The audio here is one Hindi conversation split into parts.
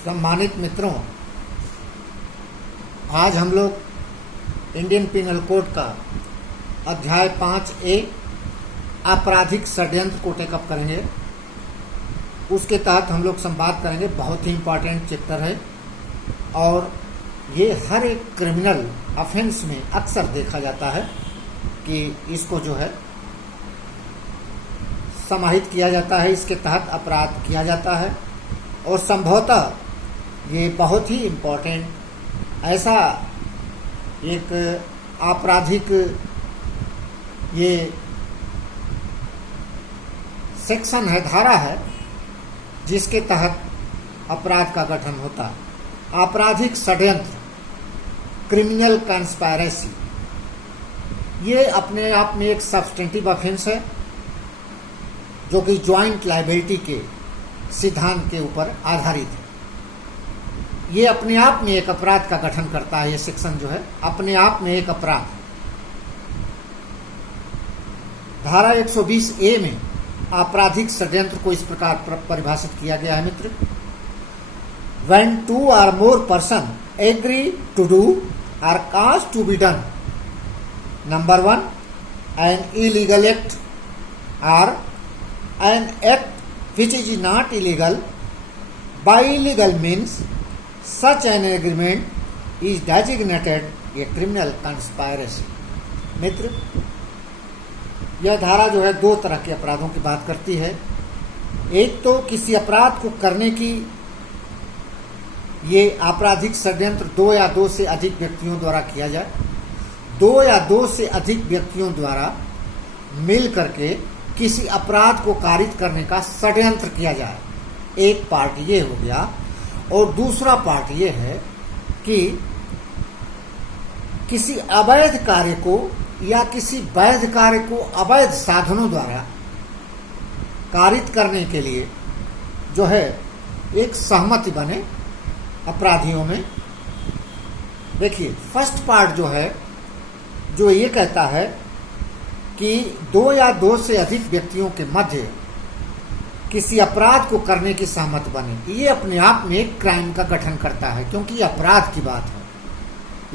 सम्मानित मित्रों, आज हम लोग इंडियन पिनल कोड का अध्याय 5A आपराधिक षड्यंत्र को टेकअप करेंगे। उसके तहत हम लोग संवाद करेंगे। बहुत ही इम्पोर्टेंट चैप्टर है और ये हर एक क्रिमिनल ऑफेंस में अक्सर देखा जाता है कि इसको जो है समाहित किया जाता है, इसके तहत अपराध किया जाता है और संभवतः ये बहुत ही इम्पोर्टेंट ऐसा एक आपराधिक ये सेक्शन है, धारा है, जिसके तहत अपराध का गठन होता है। आपराधिक षड्यंत्र, क्रिमिनल कंस्पायरेसी, ये अपने आप में एक सब्सटेंटिव ऑफेंस है जो कि ज्वाइंट लायबिलिटी के सिद्धांत के ऊपर आधारित है। ये अपने आप में एक अपराध का गठन करता है। ये सेक्शन जो है अपने आप में एक अपराध। धारा 120A में आपराधिक षड्यंत्र को इस प्रकार परिभाषित किया गया है मित्र। When two or more person agree to do or cause to be done, number one, an illegal act or an act which is not illegal by legal means, such an agreement is designated a criminal conspiracy। मित्र, यह धारा जो है दो तरह के अपराधों की बात करती है। एक तो किसी अपराध को करने की ये आपराधिक षड्यंत्र दो या दो से अधिक व्यक्तियों द्वारा किया जाए, दो या दो से अधिक व्यक्तियों द्वारा मिल करके किसी अपराध को कारित करने का षड्यंत्र किया जाए। एक पार्ट ये हो गया और दूसरा पार्ट ये है कि किसी अवैध कार्य को या किसी वैध कार्य को अवैध साधनों द्वारा कारित करने के लिए जो है एक सहमति बने अपराधियों में। देखिए, फर्स्ट पार्ट जो है जो ये कहता है कि दो या दो से अधिक व्यक्तियों के मध्य किसी अपराध को करने की सहमति बने, ये अपने आप में एक क्राइम का गठन करता है क्योंकि ये अपराध की बात है।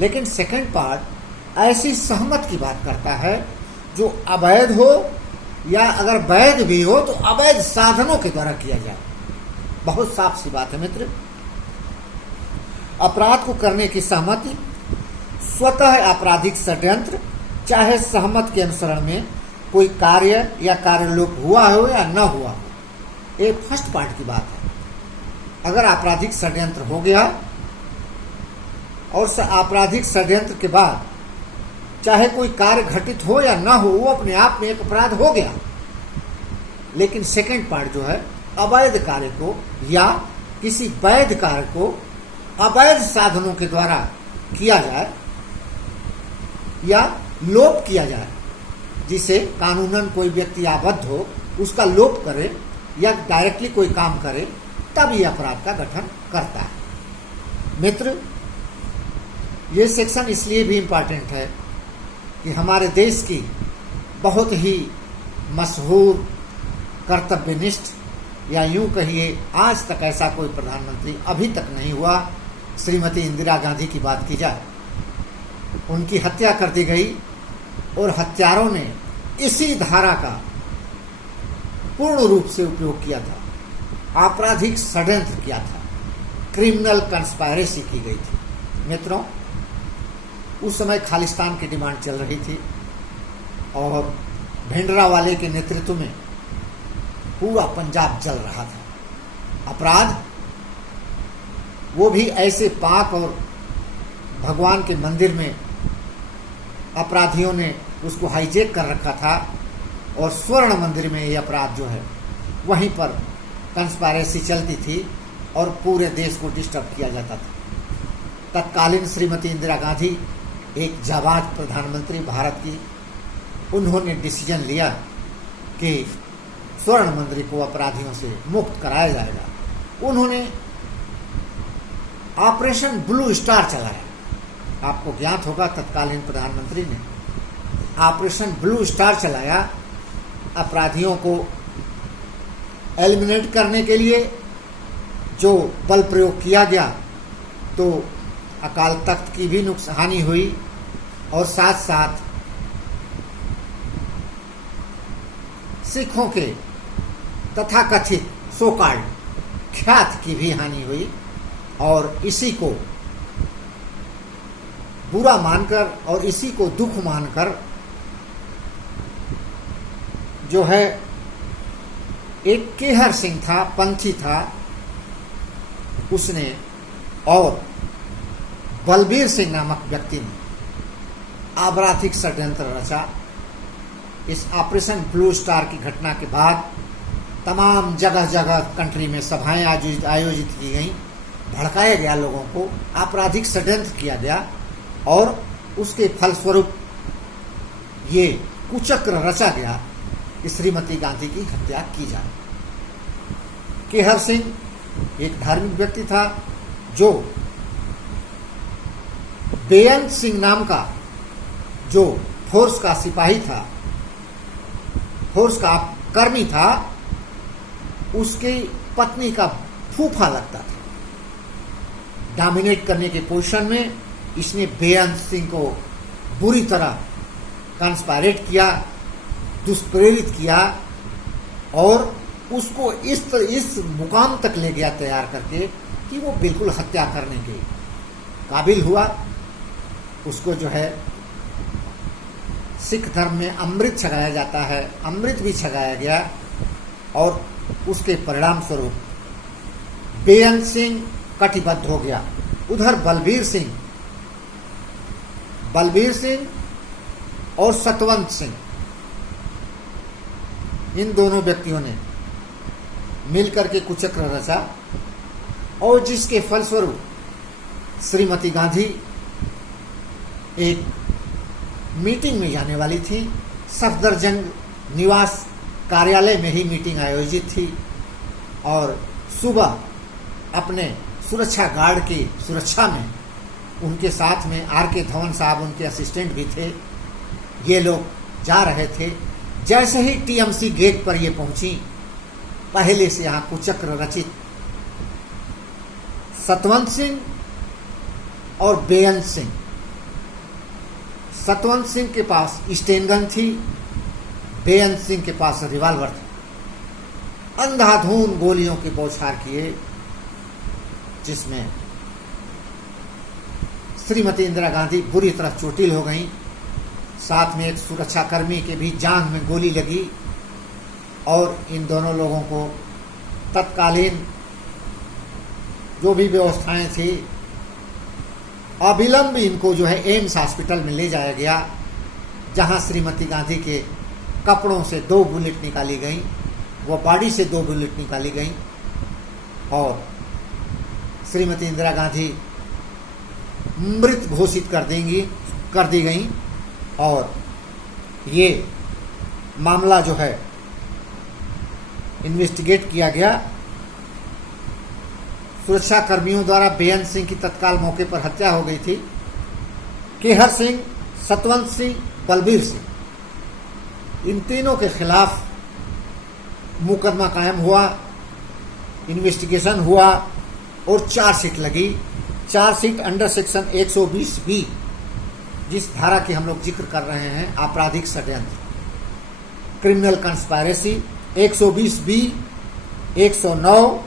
लेकिन सेकंड पार्ट ऐसी सहमति की बात करता है जो अवैध हो या अगर वैध भी हो तो अवैध साधनों के द्वारा किया जाए। बहुत साफ सी बात है मित्र। अपराध को करने की सहमति स्वतः आपराधिक षड्यंत्र, चाहे सहमत के अनुसरण में कोई कार्य या कार्यलोप हुआ हो या न हुआ हो। ये फर्स्ट पार्ट की बात है। अगर आपराधिक षड्यंत्र हो गया और आपराधिक षड्यंत्र के बाद चाहे कोई कार्य घटित हो या न हो, वो अपने आप में एक अपराध हो गया। लेकिन सेकंड पार्ट जो है अवैध कार्य को या किसी वैध कार्य को अवैध साधनों के द्वारा किया जाए या लोप किया जाए, जिसे कानूनन कोई व्यक्ति आबद्ध हो, उसका लोप करे या डायरेक्टली कोई काम करे, तब यह अपराध का गठन करता है। मित्र, ये सेक्शन इसलिए भी इम्पोर्टेंट है कि हमारे देश की बहुत ही मशहूर कर्तव्यनिष्ठ या यूं कहिए आज तक ऐसा कोई प्रधानमंत्री अभी तक नहीं हुआ, श्रीमती इंदिरा गांधी की बात की जाए। उनकी हत्या कर दी गई और हत्यारों ने इसी धारा का पूर्ण रूप से उपयोग किया था, आपराधिक षड्यंत्र किया था, क्रिमिनल कंस्पायरेसी की गई थी। मित्रों, उस समय खालिस्तान की डिमांड चल रही थी और भिंडरावाले के नेतृत्व में पूरा पंजाब जल रहा था। अपराध वो भी ऐसे पाक और भगवान के मंदिर में अपराधियों ने उसको हाईजैक कर रखा था और स्वर्ण मंदिर में ये अपराध जो है वहीं पर कंस्पायरेसी चलती थी और पूरे देश को डिस्टर्ब किया जाता था। तत्कालीन श्रीमती इंदिरा गांधी एक जाबाज प्रधानमंत्री भारत की, उन्होंने डिसीजन लिया कि स्वर्ण मंदिर को अपराधियों से मुक्त कराया जाएगा। उन्होंने ऑपरेशन ब्लू स्टार चलाया। आपको ज्ञात होगा तत्कालीन प्रधानमंत्री ने ऑपरेशन ब्लू स्टार चलाया अपराधियों को एलिमिनेट करने के लिए जो बल प्रयोग किया गया तो अकाल तख्त की भी हानि हुई और साथ साथ सिखों के तथाकथित सोकाल्ड ख्यात की भी हानि हुई। और इसी को बुरा मानकर और इसी को दुख मानकर जो है एक केहर सिंह था, पंथी था, उसने और बलबीर सिंह नामक व्यक्ति ने आपराधिक षड्यंत्र रचा। इस ऑपरेशन ब्लू स्टार की घटना के बाद तमाम जगह जगह कंट्री में सभाएं आयोजित की गईं, भड़काया गया लोगों को, आपराधिक षड्यंत्र किया गया और उसके फलस्वरूप ये कुचक्र रचा गया कि श्रीमती गांधी की हत्या की जाए। केहर सिंह एक धार्मिक व्यक्ति था जो बेअंत सिंह नाम का जो फोर्स का सिपाही था, फोर्स का कर्मी था, उसकी पत्नी का फूफा लगता था। डोमिनेट करने के पोजीशन में इसने बेअंत सिंह को बुरी तरह कंस्पायरेट किया, दुष्प्रेरित किया और उसको इस मुकाम तक ले गया तैयार करके कि वो बिल्कुल हत्या करने के काबिल हुआ। उसको जो है सिख धर्म में अमृत छकाया जाता है, अमृत भी छकाया गया और उसके परिणाम स्वरूप बेअंत सिंह कटिबद्ध हो गया। उधर बलबीर सिंह और सतवंत सिंह, इन दोनों व्यक्तियों ने मिलकर के कुचक्र रचा और जिसके फलस्वरूप श्रीमती गांधी एक मीटिंग में जाने वाली थी। सफदरजंग निवास कार्यालय में ही मीटिंग आयोजित थी और सुबह अपने सुरक्षा गार्ड की सुरक्षा में उनके साथ में आर.के. धवन साहब उनके असिस्टेंट भी थे। ये लोग जा रहे थे। जैसे ही टीएमसी गेट पर ये पहुंची, पहले से यहाँ कुचक्र रचित सतवंत सिंह और बेअंत सिंह, सतवंत सिंह के पास स्टेन गन थी, बेअंत सिंह के पास रिवॉल्वर था। अंधाधुंध गोलियों के बौछार किए जिसमें श्रीमती इंदिरा गांधी बुरी तरह चोटिल हो गईं। साथ में एक सुरक्षाकर्मी के भी जांघ में गोली लगी और इन दोनों लोगों को तत्कालीन जो भी व्यवस्थाएं थी अविलंब इनको जो है एम्स हॉस्पिटल में ले जाया गया, जहां श्रीमती गांधी के कपड़ों से 2 बुलेट निकाली गई, वो बॉडी से 2 बुलेट निकाली गई और श्रीमती इंदिरा गांधी मृत घोषित कर दी गई। और ये मामला जो है इन्वेस्टिगेट किया गया। सुरक्षा कर्मियों द्वारा बेअंत सिंह की तत्काल मौके पर हत्या हो गई थी। केहर सिंह, सतवंत सिंह, बलबीर सिंह, इन तीनों के खिलाफ मुकदमा कायम हुआ, इन्वेस्टिगेशन हुआ और चार्जशीट लगी। चार्जशीट अंडर सेक्शन 120B, जिस धारा की हम लोग जिक्र कर रहे हैं, आपराधिक षड्यंत्र, क्रिमिनल कंस्पायरेसी, 120B, 109,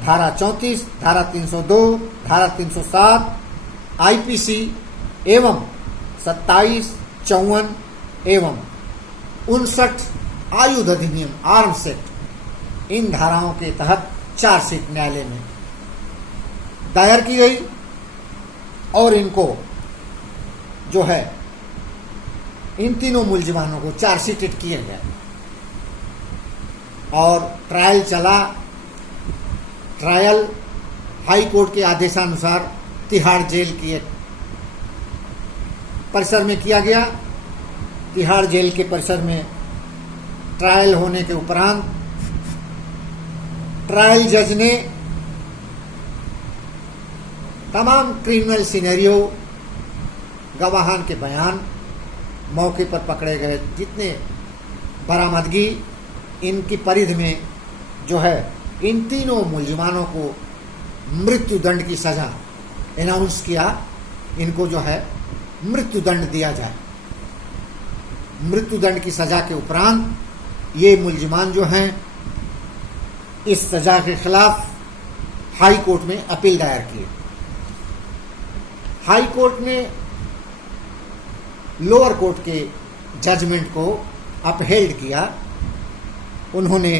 धारा 34, धारा 302, धारा 307 आईपीसी एवं 27, 54 एवं 59 आयुध अधिनियम आर्म्स एक्ट, इन धाराओं के तहत चार्जशीट न्यायालय में दायर की गई और इनको जो है इन तीनों मुलजिमानों को चार्जशीटेड किया गया और ट्रायल चला। ट्रायल हाई कोर्ट के आदेशानुसार तिहाड़ जेल की एक परिसर में किया गया। तिहाड़ जेल के परिसर में ट्रायल होने के उपरांत ट्रायल जज ने तमाम क्रिमिनल सिनेरियो, गवाहान के बयान, मौके पर पकड़े गए जितने बरामदगी, इनकी परिधि में जो है इन तीनों मुलजिमानों को मृत्युदंड की सजा अनाउंस किया, इनको जो है मृत्युदंड दिया जाए। मृत्युदंड की सजा के उपरांत ये मुलजिमान जो हैं इस सजा के खिलाफ हाई कोर्ट में अपील दायर किए। हाई कोर्ट ने लोअर कोर्ट के जजमेंट को अपहेल्ड किया। उन्होंने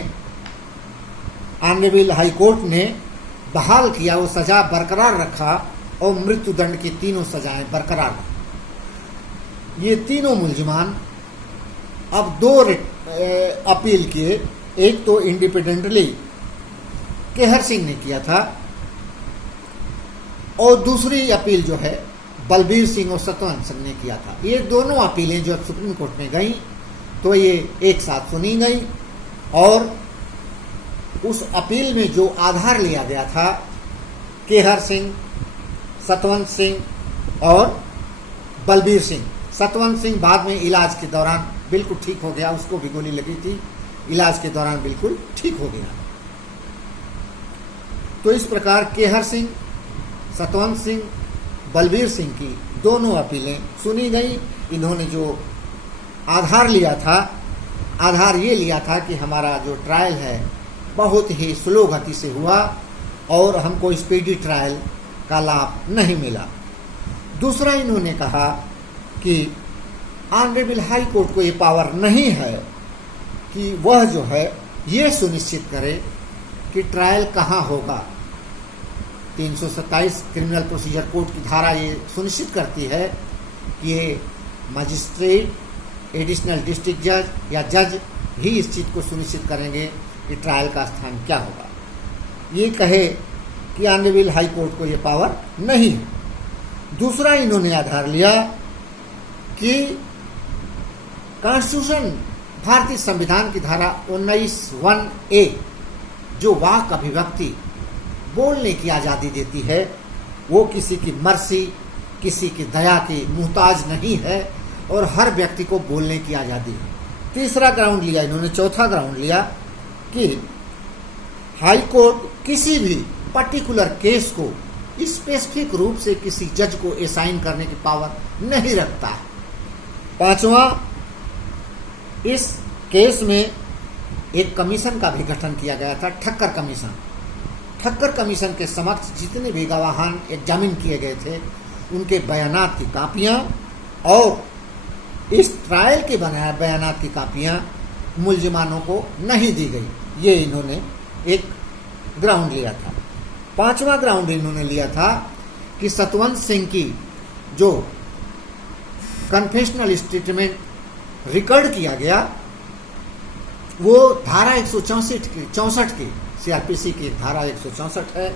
ऑनरेबल हाई कोर्ट ने बहाल किया, वो सजा बरकरार रखा और मृत्युदंड की तीनों सजाएं बरकरार रखी। ये तीनों मुलजिमान अब दो अपील किए। एक तो इंडिपेंडेंटली केहर सिंह ने किया था और दूसरी अपील जो है बलबीर सिंह और सतवंत सिंह ने किया था। ये दोनों अपीलें जो सुप्रीम कोर्ट में गई तो ये एक साथ सुनी गई और उस अपील में जो आधार लिया गया था केहर सिंह, सतवंत सिंह और बलबीर सिंह। सतवंत सिंह बाद में इलाज के दौरान बिल्कुल ठीक हो गया, उसको भी गोली लगी थी, इलाज के दौरान बिल्कुल ठीक हो गया। तो इस प्रकार केहर सिंह, सतवंत सिंह, बलबीर सिंह की दोनों अपीलें सुनी गई। इन्होंने जो आधार लिया था, आधार ये लिया था कि हमारा जो ट्रायल है बहुत ही स्लो गति से हुआ और हमको स्पीडी ट्रायल का लाभ नहीं मिला। दूसरा इन्होंने कहा कि ऑनरेबल हाई कोर्ट को ये पावर नहीं है कि वह जो है ये सुनिश्चित करे कि ट्रायल कहाँ होगा। 327 क्रिमिनल प्रोसीजर कोड की धारा ये सुनिश्चित करती है कि ये मजिस्ट्रेट, एडिशनल डिस्ट्रिक्ट जज या जज ही इस चीज़ को सुनिश्चित करेंगे कि ट्रायल का स्थान क्या होगा। ये कहे कि ऑनरेबल हाई कोर्ट को ये पावर नहीं है। दूसरा इन्होंने आधार लिया कि कॉन्स्टिट्यूशन, भारतीय संविधान की धारा 19(1)(a) जो वाक अभिव्यक्ति, बोलने की आज़ादी देती है, वो किसी की मर्जी, किसी की दया की मुहताज नहीं है और हर व्यक्ति को बोलने की आज़ादी है। तीसरा ग्राउंड लिया इन्होंने, चौथा ग्राउंड लिया कि हाई कोर्ट किसी भी पर्टिकुलर केस को स्पेसिफिक रूप से किसी जज को असाइन करने की पावर नहीं रखता है। पांचवा, इस केस में एक कमीशन का भी गठन किया गया था, ठक्कर कमीशन। ठक्कर कमीशन के समक्ष जितने भी गवाहान एग्जामिन किए गए थे उनके बयानात की कापियां और इस ट्रायल के बनाए बयानात की कापियां मुलजिमानों को नहीं दी गई। ये इन्होंने एक ग्राउंड लिया था। पांचवा ग्राउंड इन्होंने लिया था कि सतवंत सिंह की जो कन्फेशनल स्टेटमेंट रिकॉर्ड किया गया वो धारा 164 की सीआरपीसी की धारा 164 है,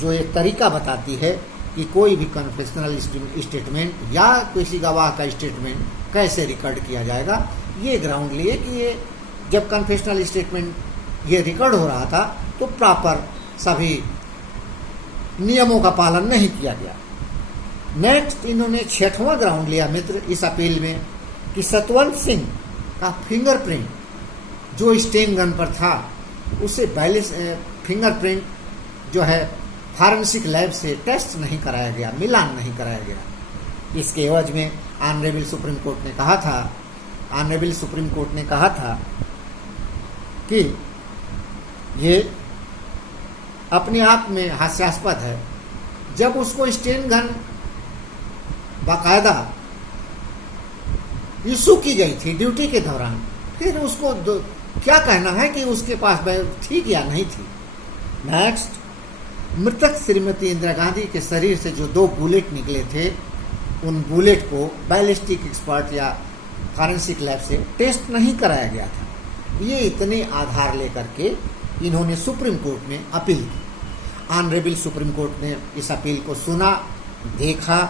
जो एक तरीका बताती है कि कोई भी कन्फेशनल स्टेटमेंट या किसी गवाह का स्टेटमेंट कैसे रिकॉर्ड किया जाएगा। ये ग्राउंड लिए कि ये जब कन्फेशनल स्टेटमेंट ये रिकॉर्ड हो रहा था तो प्रॉपर सभी नियमों का पालन नहीं किया गया। नेक्स्ट इन्होंने छठवां ग्राउंड लिया मित्र इस अपील में कि सतवंत सिंह का फिंगरप्रिंट जो स्टेन गन पर था उसे फिंगरप्रिंट जो है फॉरेंसिक लैब से टेस्ट नहीं कराया गया, मिलान नहीं कराया गया। इसके एवज में ऑनरेबल सुप्रीम कोर्ट ने कहा था कि ये अपने आप में हास्यास्पद है। जब उसको स्टेन गन बाकायदा इशू की गई थी ड्यूटी के दौरान, फिर उसको क्या कहना है कि उसके पास थी या नहीं थी। नेक्स्ट, मृतक श्रीमती इंदिरा गांधी के शरीर से जो 2 बुलेट निकले थे उन बुलेट को बैलिस्टिक एक्सपर्ट या फॉरेंसिक लैब से टेस्ट नहीं कराया गया था। ये इतने आधार लेकर के इन्होंने सुप्रीम कोर्ट में अपील की। ऑनरेबल सुप्रीम कोर्ट ने इस अपील को सुना, देखा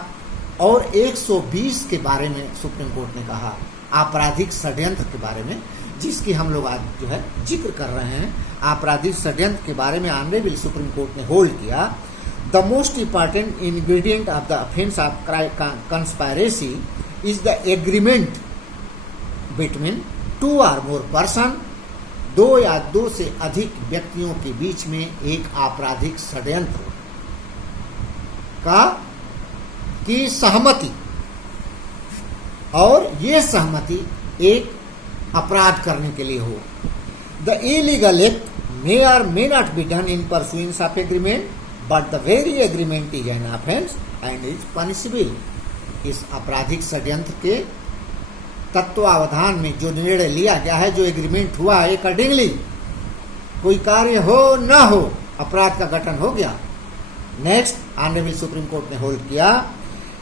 और 120 के बारे में सुप्रीम कोर्ट ने कहा, आपराधिक षड्यंत्र के बारे में, जिसकी हम लोग आज जो है जिक्र कर रहे हैं। आपराधिक षड्यंत्र के बारे में ऑनरेबल सुप्रीम कोर्ट ने होल्ड किया, the most important ingredient of the offence of conspiracy is the agreement between 2 or more person, 2 या 2 से अधिक व्यक्तियों के बीच में एक आपराधिक षड्यंत्र की सहमति, और ये सहमति एक अपराध करने के लिए हो। The illegal act may or may not be done in pursuance of agreement, but the very agreement is an offense and is punishable. इस आपराधिक षड्यंत्र के तत्वावधान में जो निर्णय लिया गया है, जो एग्रीमेंट हुआ है, अकॉर्डिंगली कोई कार्य हो न हो, अपराध का गठन हो गया। नेक्स्ट, ऑनरेबल सुप्रीम कोर्ट ने होल्ड किया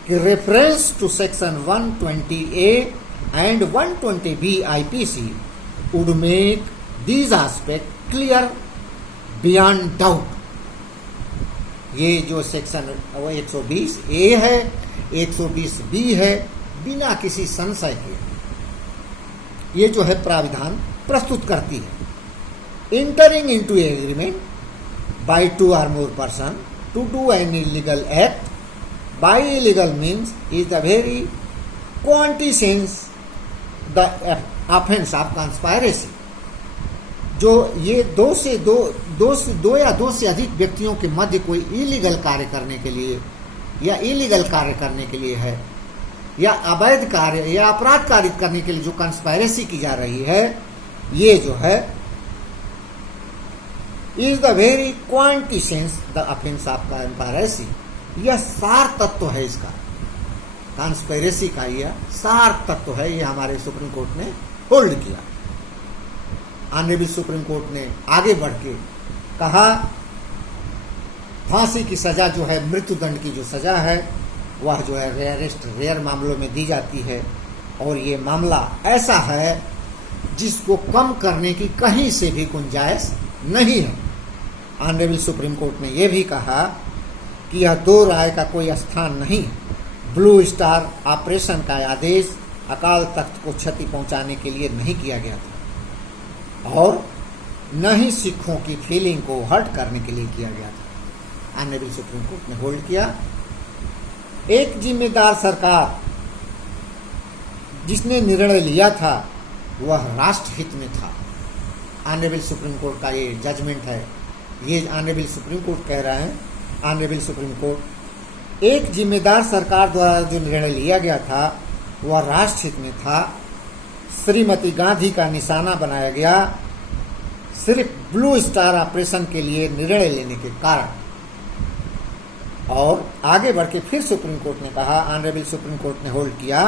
कि reference to section 120A and 120B IPC would make these aspects clear beyond doubt। ये जो सेक्शन 120A है, 120B है, बिना किसी संशय के ये जो है प्राविधान प्रस्तुत करती है। Entering into agreement by 2 or more person to do an illegal act by illegal means is the very quintessence the offense of conspiracy। जो ये दो या दो से अधिक व्यक्तियों के मध्य कोई इलीगल कार्य करने के लिए या इलीगल कार्य करने के लिए है, या अवैध कार्य या अपराध कारित करने के लिए जो कंस्पायरेसी की जा रही है, ये जो है is the very quintessence the offence of conspiracy. यह सार तत्व है इसका, कंस्पायरेसी का यह सार तत्व है। ये हमारे सुप्रीम कोर्ट ने होल्ड किया। ऑनरेबल सुप्रीम कोर्ट ने आगे बढ़ के कहा फांसी की सजा जो है, मृत्यु दंड की जो सजा है, वह जो है रेयर मामलों में दी जाती है, और ये मामला ऐसा है जिसको कम करने की कहीं से भी गुंजाइश नहीं है। ऑनरेबल सुप्रीम कोर्ट ने यह भी कहा कि यह दो राय का कोई स्थान नहीं है। ब्लू स्टार ऑपरेशन का आदेश अकाल तख्त को क्षति पहुंचाने के लिए नहीं किया गया था, और न ही सिखों की फीलिंग को हर्ट करने के लिए किया गया था। ऑनरेबल सुप्रीम कोर्ट ने होल्ड किया, एक जिम्मेदार सरकार जिसने निर्णय लिया था वह राष्ट्र हित में था। ऑनरेबल सुप्रीम कोर्ट का ये जजमेंट है, ये ऑनरेबल सुप्रीम कोर्ट कह रहे हैं। ऑनरेबल सुप्रीम कोर्ट, एक जिम्मेदार सरकार द्वारा जो निर्णय लिया गया था वह राष्ट्र हित में था। श्रीमती गांधी का निशाना बनाया गया सिर्फ ब्लू स्टार ऑपरेशन के लिए निर्णय लेने के कारण। और आगे बढ़ के फिर सुप्रीम कोर्ट ने कहा, ऑनरेबल सुप्रीम कोर्ट ने होल्ड किया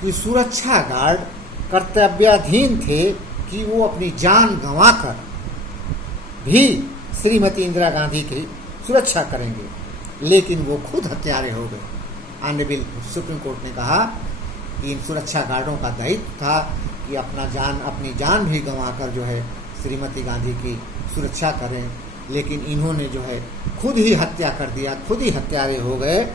कि सुरक्षा गार्ड कर्तव्याधीन थे कि वो अपनी जान गंवाकर भी श्रीमती इंदिरा गांधी की सुरक्षा करेंगे, लेकिन वो खुद हत्यारे हो गए। ऑनरेबल सुप्रीम कोर्ट ने कहा कि इन सुरक्षा गार्डों का दायित्व था कि अपनी जान भी गंवाकर जो है श्रीमती गांधी की सुरक्षा करें, लेकिन इन्होंने जो है खुद ही हत्या कर दिया, खुद ही हत्यारे हो गए,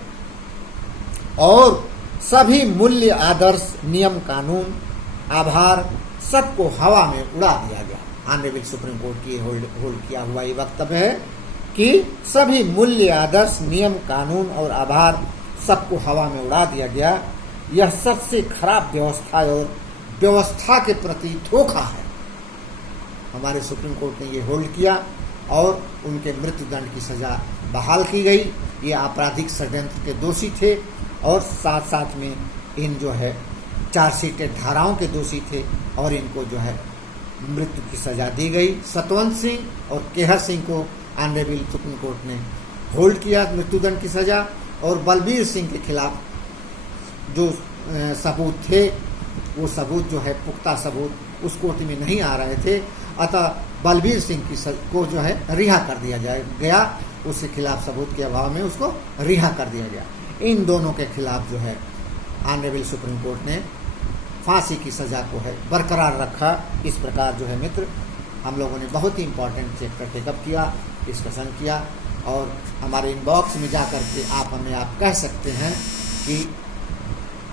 और सभी मूल्य, आदर्श, नियम, कानून, आभार सबको हवा में उड़ा दिया गया। ऑनरेबल सुप्रीम कोर्ट की होल्ड किया हुआ ये वक्तव्य है कि सभी मूल्य, आदर्श, नियम, कानून और आभार सबको हवा में उड़ा दिया गया। यह सबसे खराब व्यवस्था और व्यवस्था के प्रति धोखा है। हमारे सुप्रीम कोर्ट ने ये होल्ड किया और उनके मृत्यु दंड की सजा बहाल की गई। ये आपराधिक षड्यंत्र के दोषी थे और साथ साथ में इन जो है चार्जशीटेड धाराओं के दोषी थे, और इनको जो है मृत्यु की सजा दी गई। सतवंत सिंह और केहर सिंह को ऑनरेबल सुप्रीम कोर्ट ने होल्ड किया मृत्युदंड की सजा, और बलबीर सिंह के खिलाफ जो सबूत थे वो सबूत जो है पुख्ता सबूत उस कोर्ट में नहीं आ रहे थे, अतः बलबीर सिंह को जो है रिहा कर दिया गया। उसके खिलाफ सबूत के अभाव में उसको रिहा कर दिया गया। इन दोनों के खिलाफ जो है ऑनरेबल सुप्रीम कोर्ट ने फांसी की सजा को है बरकरार रखा। इस प्रकार जो है मित्र, हम लोगों ने बहुत ही इंपॉर्टेंट चैप्टर टेकअप किया, डिस्कशन किया, और हमारे इनबॉक्स में जा कर के आप हमें कह सकते हैं कि